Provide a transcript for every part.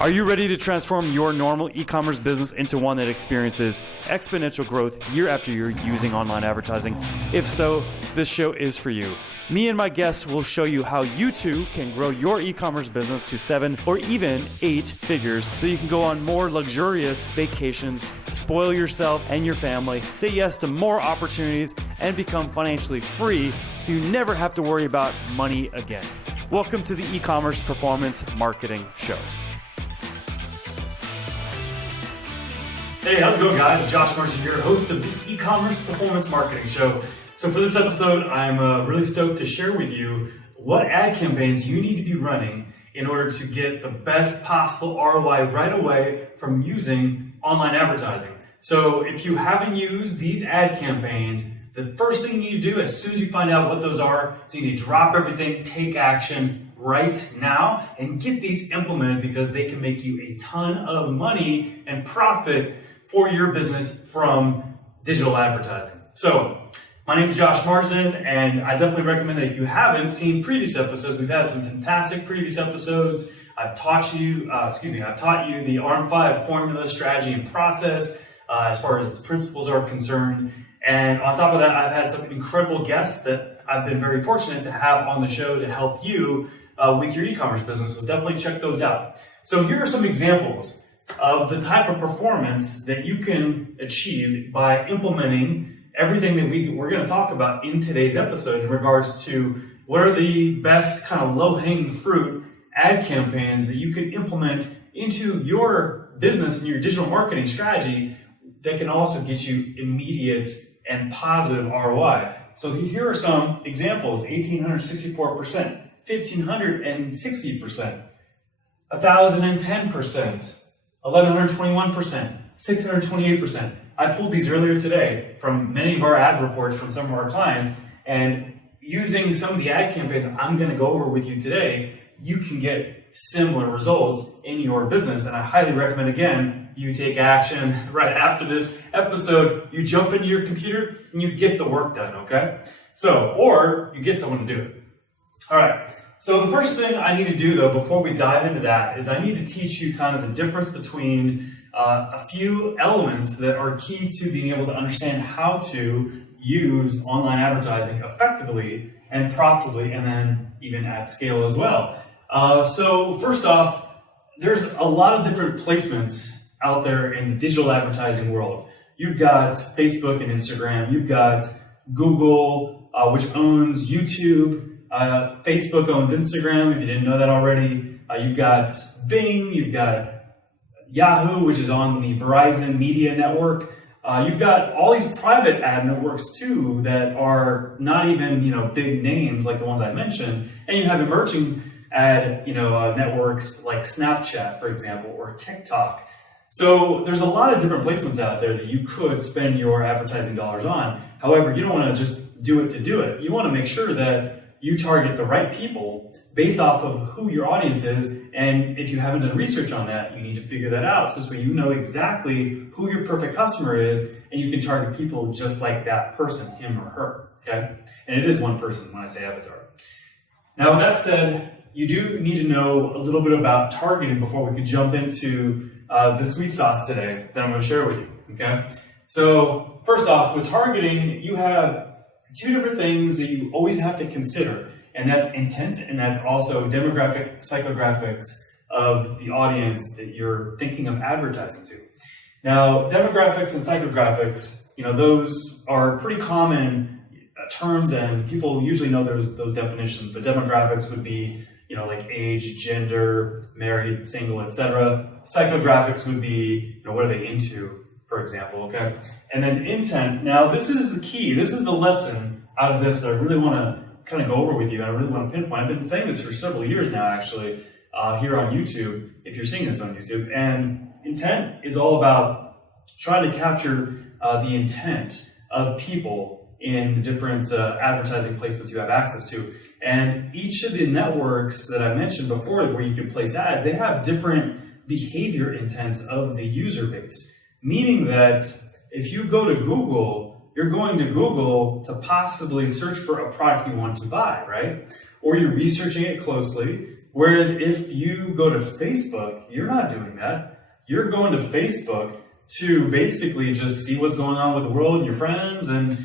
Are you ready to transform your normal e-commerce business into one that experiences exponential growth year after year using online advertising? If so, this show is for you. Me and my guests will show you how you too can grow your e-commerce business to 7 or even 8 figures so you can go on more luxurious vacations, spoil yourself and your family, say yes to more opportunities, and become financially free so you never have to worry about money again. Welcome to the E-commerce Performance Marketing Show. Hey, how's it going, guys? Josh Marsden here, host of the E-commerce Performance Marketing Show. So for this episode, I'm really stoked to share with you what ad campaigns you need to be running in order to get the best possible ROI right away from using online advertising. So if you haven't used these ad campaigns, the first thing you need to do as soon as you find out what those are, so you need to drop everything, take action right now, and get these implemented because they can make you a ton of money and profit for your business from digital advertising. So my name is Josh Marsden, and I definitely recommend that if you haven't seen previous episodes, we've had some fantastic previous episodes. I've taught you the RM5 formula, strategy, and process as far as its principles are concerned. And on top of that, I've had some incredible guests that I've been very fortunate to have on the show to help you with your e-commerce business. So definitely check those out. So here are some examples of the type of performance that you can achieve by implementing everything that we're going to talk about in today's episode in regards to what are the best kind of low-hanging fruit ad campaigns that you can implement into your business and your digital marketing strategy that can also get you immediate and positive ROI. So here are some examples: 1,864%, 1,560%, 1,010%, 1,121%, 628%. I pulled these earlier today from many of our ad reports from some of our clients, and using some of the ad campaigns I'm going to go over with you today, you can get similar results in your business. And I highly recommend, again, you take action right after this episode. You jump into your computer and you get the work done, okay? Or you get someone to do it. All right. So the first thing I need to do, though, before we dive into that, is I need to teach you kind of the difference between a few elements that are key to being able to understand how to use online advertising effectively and profitably, and then even at scale as well. So first off, there's a lot of different placements out there in the digital advertising world. You've got Facebook and Instagram. You've got Google, which owns YouTube. Facebook owns Instagram, if you didn't know that already. You've got Bing. You've got Yahoo, which is on the Verizon Media Network. You've got all these private ad networks too that are not even big names like the ones I mentioned, and you have emerging ad networks like Snapchat, for example, or TikTok. So there's a lot of different placements out there that you could spend your advertising dollars on. However, you don't want to just do it to do it. You want to make sure that you target the right people based off of who your audience is. And if you haven't done research on that, you need to figure that out. So this way you know exactly who your perfect customer is, and you can target people just like that person, him or her, okay? And it is one person when I say avatar. Now, with that said, you do need to know a little bit about targeting before we could jump into the sweet sauce today that I'm going to share with you, okay? So first off, with targeting, you have two different things that you always have to consider, and that's intent, and that's also demographic, psychographics of the audience that you're thinking of advertising to. Now, demographics and psychographics, those are pretty common terms, and people usually know those definitions, but demographics would be, like age, gender, married, single, etc. Psychographics would be, what are they into, for example, okay? And then intent, now this is the key, this is the lesson out of this that I really want to kind of go over with you, and I really want to pinpoint. I've been saying this for several years now, actually, here on YouTube, if you're seeing this on YouTube. And intent is all about trying to capture the intent of people in the different advertising placements you have access to. And each of the networks that I mentioned before where you can place ads, they have different behavior intents of the user base. Meaning that if you go to Google, you're going to Google to possibly search for a product you want to buy, right? Or you're researching it closely, Whereas if you go to Facebook, you're not doing that. You're going to Facebook to basically just see what's going on with the world and your friends, and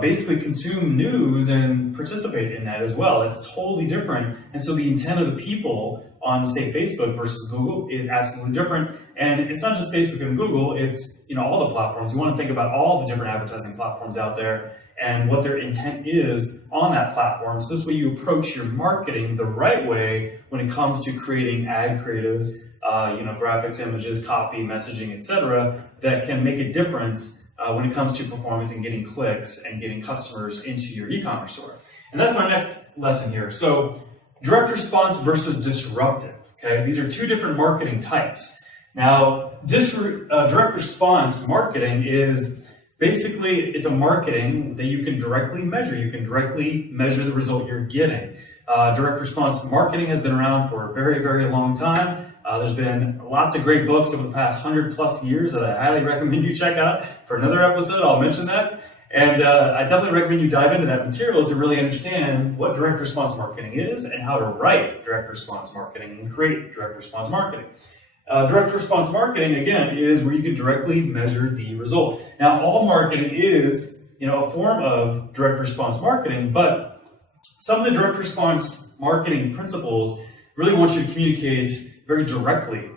basically consume news and participate in that as well. It's totally different. And so the intent of the people on, say, Facebook versus Google is absolutely different. And it's not just Facebook and Google, it's all the platforms. You want to think about all the different advertising platforms out there and what their intent is on that platform. So this way you approach your marketing the right way when it comes to creating ad creatives, graphics, images, copy, messaging, etc., that can make a difference when it comes to performance and getting clicks and getting customers into your e-commerce store. And that's my next lesson here. So direct response versus disruptive. Okay, these are two different marketing types. Now, direct response marketing is basically, it's a marketing that you can directly measure. You can directly measure the result you're getting. Direct response marketing has been around for a very, very long time. There's been lots of great books over the past 100+ years that I highly recommend you check out. For another episode, I'll mention that. And I definitely recommend you dive into that material to really understand what direct response marketing is and how to write direct response marketing and create direct response marketing. Direct response marketing, again, is where you can directly measure the result. Now, all marketing is, a form of direct response marketing, but some of the direct response marketing principles really want you to communicate very directly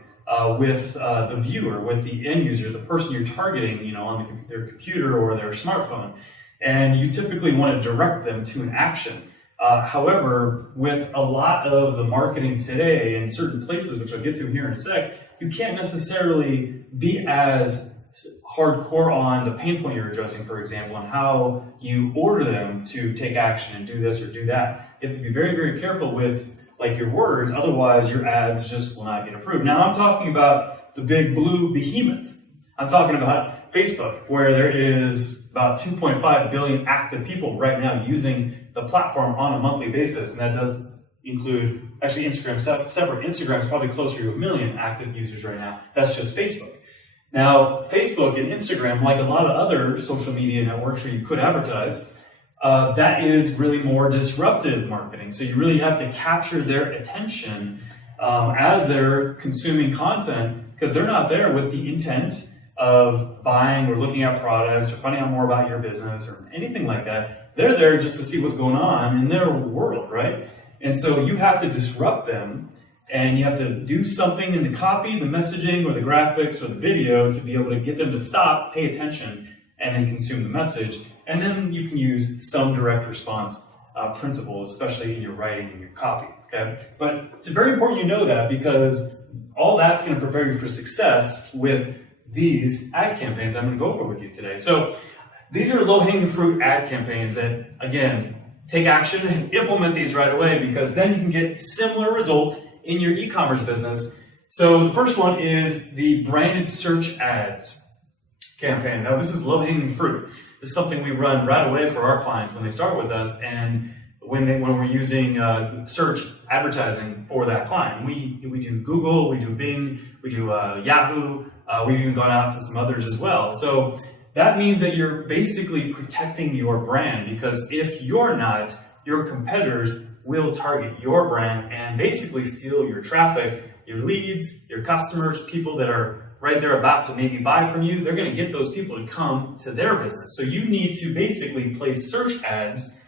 with the viewer, with the end user, the person you're targeting, on their computer or their smartphone. And you typically want to direct them to an action. However, with a lot of the marketing today in certain places, which I'll get to here in a sec, you can't necessarily be as hardcore on the pain point you're addressing, for example, and how you order them to take action and do this or do that. You have to be very, very careful with your words, otherwise your ads just will not get approved. Now, I'm talking about the big blue behemoth. I'm talking about Facebook, where there is about 2.5 billion active people right now using the platform on a monthly basis, and that does include, actually, Instagram separate. Instagram's probably closer to 1 million active users right now. That's just Facebook. Now, Facebook and Instagram, like a lot of other social media networks where you could advertise, that is really more disruptive marketing. So you really have to capture their attention as they're consuming content, because they're not there with the intent of buying or looking at products or finding out more about your business or anything like that. They're there just to see what's going on in their world, right? And so you have to disrupt them, and you have to do something in the copy, the messaging, or the graphics, or the video to be able to get them to stop, pay attention, and then consume the message. And then you can use some direct response principles, especially in your writing and your copy, okay? But it's very important you know that, because all that's going to prepare you for success with these ad campaigns I'm going to go over with you today. So these are low-hanging fruit ad campaigns that, again, take action and implement these right away, because then you can get similar results in your e-commerce business. So the first one is the branded search ads campaign. Now, this is low-hanging fruit. This is something we run right away for our clients when they start with us, and when we're using search advertising for that client. We do Google, we do Bing, we do Yahoo. We've even gone out to some others as well. So that means that you're basically protecting your brand, because if you're not, your competitors will target your brand and basically steal your traffic, your leads, your customers, people that are right there about to maybe buy from you. They're going to get those people to come to their business. So you need to basically place search ads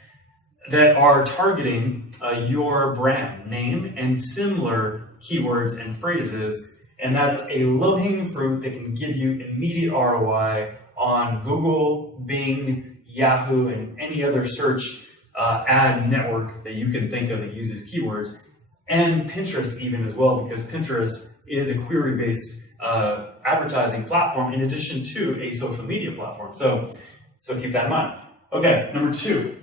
that are targeting your brand name and similar keywords and phrases. And that's a low-hanging fruit that can give you immediate ROI on Google, Bing, Yahoo, and any other search ad network that you can think of that uses keywords, and Pinterest even as well, because Pinterest is a query-based advertising platform in addition to a social media platform. So keep that in mind. Okay, number two.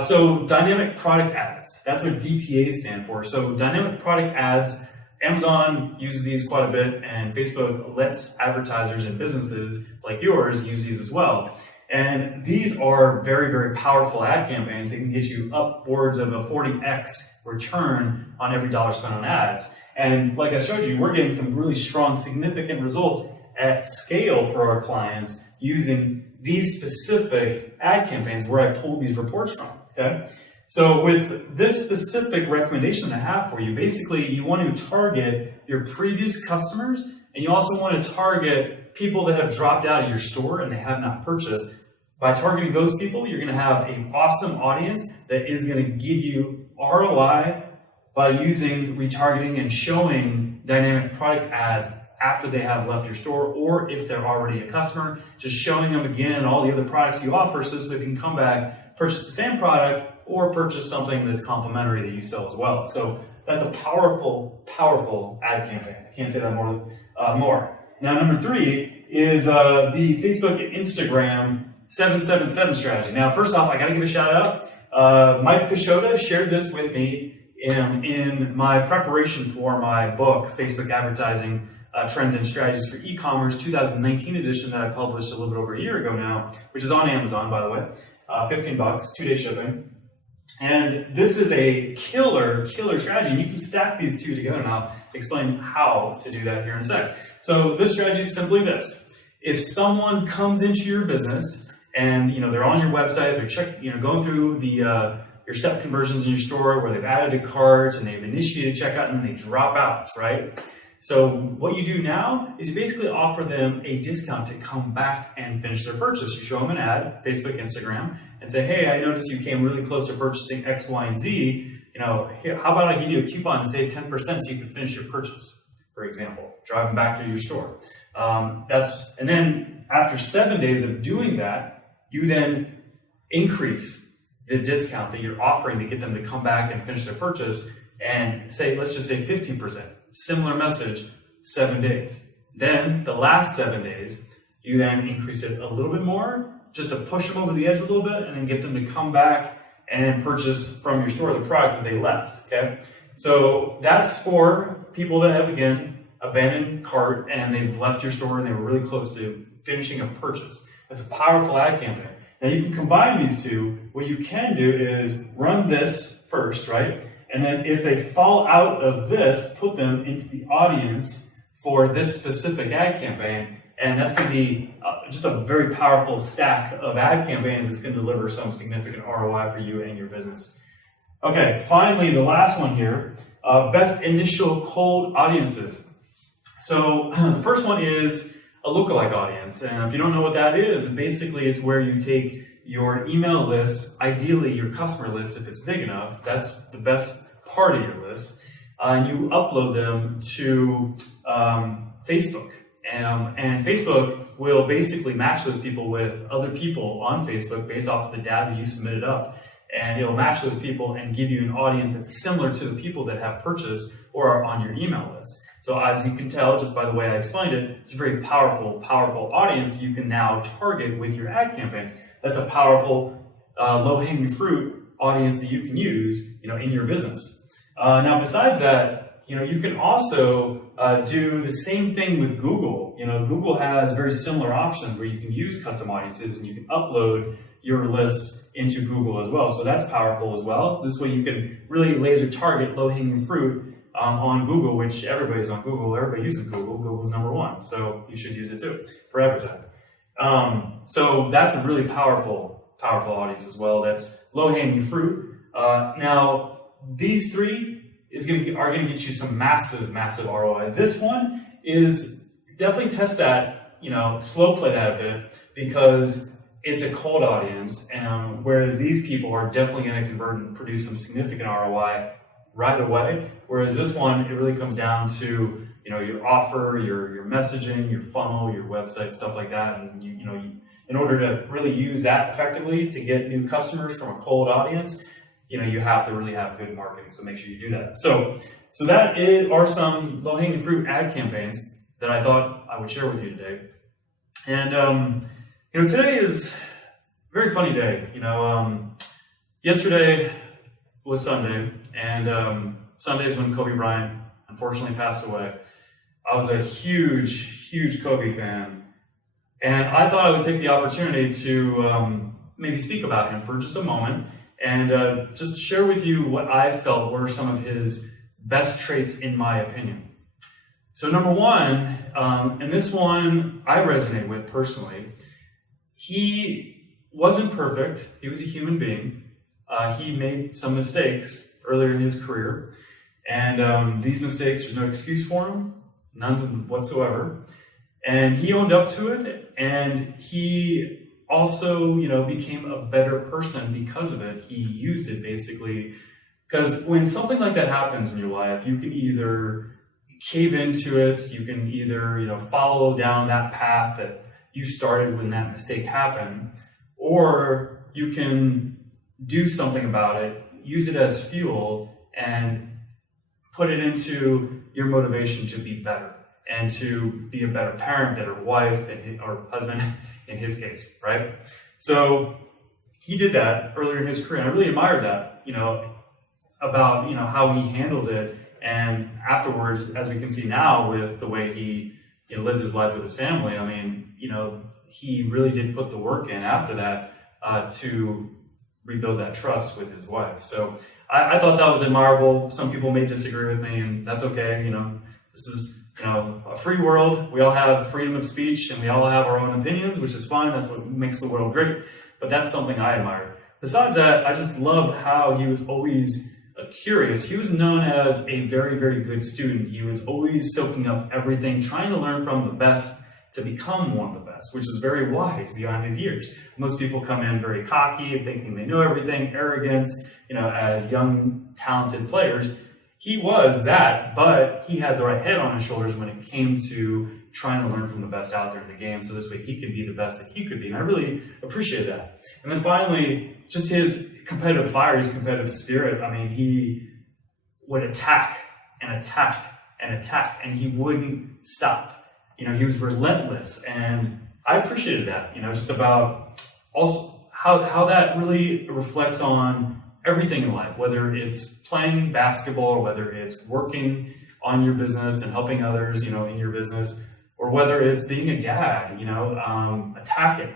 So dynamic product ads. That's what DPAs stand for. So dynamic product ads, Amazon uses these quite a bit, and Facebook lets advertisers and businesses like yours use these as well. And these are very, very powerful ad campaigns that can get you upwards of a 40x return on every dollar spent on ads. And like I showed you, we're getting some really strong, significant results at scale for our clients using these specific ad campaigns where I pulled these reports from, okay? So with this specific recommendation I have for you, basically you want to target your previous customers, and you also want to target people that have dropped out of your store and they have not purchased. By targeting those people, you're going to have an awesome audience that is going to give you ROI by using retargeting and showing dynamic product ads after they have left your store, or if they're already a customer, just showing them again all the other products you offer so they can come back, purchase the same product, or purchase something that's complementary that you sell as well. So that's a powerful, powerful ad campaign. I can't say that more. Now, number 3 is the Facebook and Instagram 777 strategy. Now, first off, I got to give a shout out. Mike Pashota shared this with me in my preparation for my book, Facebook Advertising Trends and Strategies for E-commerce 2019 edition that I published a little bit over a year ago now, which is on Amazon, by the way. $15, 2-day shipping. And this is a killer strategy. And you can stack these two together, and I'll explain how to do that here in a sec. So this strategy is simply this. If someone comes into your business and they're on your website, they're going through the your step conversions in your store where they've added a cart and they've initiated checkout and then they drop out, right? So what you do now is you basically offer them a discount to come back and finish their purchase. You show them an ad, Facebook, Instagram, and say, hey, I noticed you came really close to purchasing X, Y, and Z. Here, how about I give you a coupon and save 10% so you can finish your purchase, for example, drive them back to your store. And then after 7 days of doing that, you then increase the discount that you're offering to get them to come back and finish their purchase and say, let's just say 15%. Similar message, 7 days. Then the last 7 days, you then increase it a little bit more just to push them over the edge a little bit and then get them to come back and purchase from your store the product that they left, okay? So that's for people that have, again, abandoned cart and they've left your store and they were really close to finishing a purchase. That's a powerful ad campaign. Now you can combine these two. What you can do is run this first, right? And then if they fall out of this, put them into the audience for this specific ad campaign. And that's going to be just a very powerful stack of ad campaigns that's going to deliver some significant ROI for you and your business. Okay, finally, the last one here, best initial cold audiences. So the first one is a lookalike audience. And if you don't know what that is, basically it's where you take your email list, ideally your customer list if it's big enough, that's the best part of your list, and you upload them to Facebook. And Facebook will basically match those people with other people on Facebook based off of the data you submitted up. And it'll match those people and give you an audience that's similar to the people that have purchased or are on your email list. So as you can tell, just by the way I explained it, it's a very powerful audience you can now target with your ad campaigns. That's a powerful, low-hanging fruit audience that you can use, in your business. Now, besides that, you can also do the same thing with Google. Google has very similar options where you can use custom audiences and you can upload your list into Google as well. So that's powerful as well. This way you can really laser target low-hanging fruit on Google, which everybody's on Google. Everybody uses Google. Google's number one. So you should use it too for advertising. So that's a really powerful audience as well. That's low-hanging fruit. Now, these three are going to get you some massive ROI. This one is definitely test that, slow play that a bit because it's a cold audience, whereas these people are definitely going to convert and produce some significant ROI right away. Whereas this one, it really comes down to your offer, your messaging, your funnel, your website, stuff like that, and in order to really use that effectively to get new customers from a cold audience, you have to really have good marketing. So make sure you do that. So that are some low-hanging fruit ad campaigns that I thought I would share with you today. And today is a very funny day. Yesterday was Sunday, and Sunday is when Kobe Bryant unfortunately passed away. I was a huge Kobe fan, and I thought I would take the opportunity to maybe speak about him for just a moment and just share with you what I felt were some of his best traits in my opinion. So number one, and this one I resonate with personally, he wasn't perfect. He was a human being. he made some mistakes earlier in his career, and these mistakes, there's no excuse for him, none whatsoever. And he owned up to it, and he also, became a better person because of it. He used it basically, because when something like that happens in your life, you can either cave into it, you can either, follow down that path that you started when that mistake happened, or you can do something about it, use it as fuel, and put it into your motivation to be better and to be a better parent, better wife, or husband in his case, right? So he did that earlier in his career, and I really admired that, about how he handled it. And afterwards, as we can see now with the way he lives his life with his family, I mean, he really did put the work in after that to rebuild that trust with his wife. So I thought that was admirable. Some people may disagree with me, and that's okay. This is a free world. We all have freedom of speech, and we all have our own opinions, which is fine. That's what makes the world great. But that's something I admire. Besides that, I just loved how he was always curious. He was known as a very, very good student. He was always soaking up everything, trying to learn from the best to become one of the best, which is very wise beyond his years. Most people come in very cocky, thinking they know everything, arrogance, as young, talented players. He was that, but he had the right head on his shoulders when it came to trying to learn from the best out there in the game, so this way he could be the best that he could be, and I really appreciate that. And then finally, just his competitive fire, his competitive spirit. I mean, he would attack and attack and attack, and he wouldn't stop. He was relentless, and I appreciated that, just about also how that really reflects on everything in life, whether it's playing basketball or whether it's working on your business and helping others, in your business, or whether it's being a dad, attack it.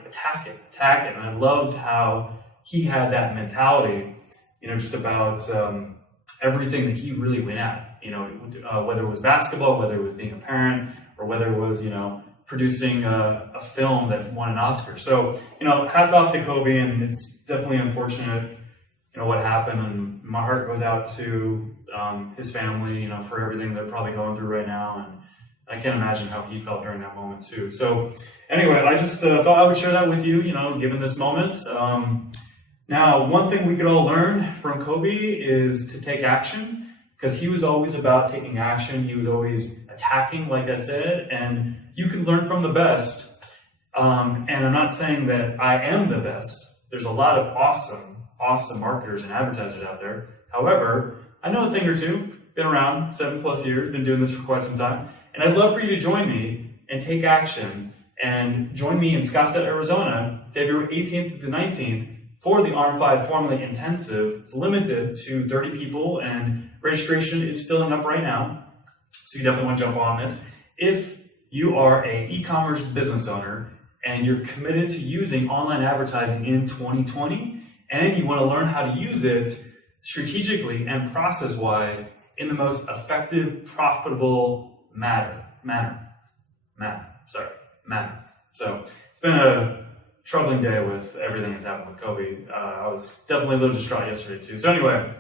And I loved how he had that mentality, just about everything that he really went at, whether it was basketball, whether it was being a parent, or whether it was, producing a film that won an Oscar. So, hats off to Kobe, and it's definitely unfortunate, what happened, and my heart goes out to his family, for everything they're probably going through right now, and I can't imagine how he felt during that moment too. So anyway, I just thought I would share that with you, given this moment. Now, one thing we could all learn from Kobe is to take action, because he was always about taking action. He was always attacking, like I said, and you can learn from the best. And I'm not saying that I am the best. There's a lot of awesome marketers and advertisers out there. However, I know a thing or two, been around 7+ years, been doing this for quite some time. And I'd love for you to join me and take action and join me in Scottsdale, Arizona, February 18th to the 19th for the ARM5 Formula Intensive. It's limited to 30 people, and registration is filling up right now. So you definitely want to jump on this. If you are an e-commerce business owner and you're committed to using online advertising in 2020, and you want to learn how to use it strategically and process-wise in the most effective, profitable manner. So it's been a troubling day with everything that's happened with Kobe. I was definitely a little distraught yesterday too. So anyway,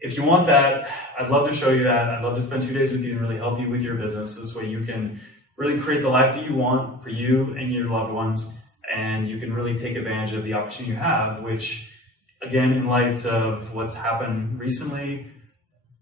if you want that, I'd love to show you that. I'd love to spend 2 days with you and really help you with your business. This way you can really create the life that you want for you and your loved ones, and you can really take advantage of the opportunity you have, which, again, in light of what's happened recently,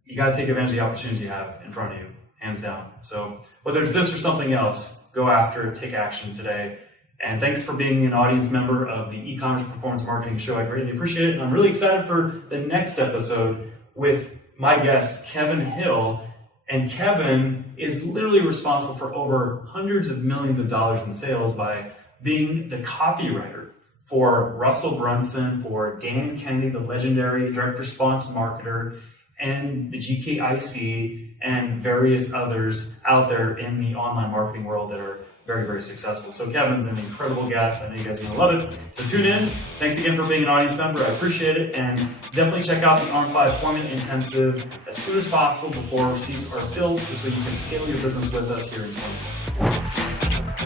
you got to take advantage of the opportunities you have in front of you, hands down. So whether it's this or something else, go after it, take action today. And thanks for being an audience member of the e-commerce performance marketing show. I greatly appreciate it. And I'm really excited for the next episode with my guest, Kevin Hill. And Kevin is literally responsible for over hundreds of millions of dollars in sales by being the copywriter for Russell Brunson, for Dan Kennedy, the legendary direct response marketer, and the GKIC, and various others out there in the online marketing world that are very, very successful. So Kevin's an incredible guest. I know you guys are going to love it. So tune in. Thanks again for being an audience member. I appreciate it. And definitely check out the ARM5 Formula Intensive as soon as possible before seats are filled, so you can scale your business with us here in 2020.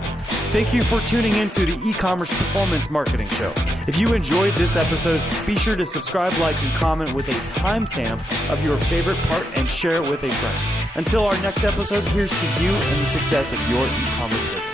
Thank you for tuning into the e-commerce performance marketing show. If you enjoyed this episode, be sure to subscribe, like, and comment with a timestamp of your favorite part and share it with a friend. Until our next episode, here's to you and the success of your e-commerce business.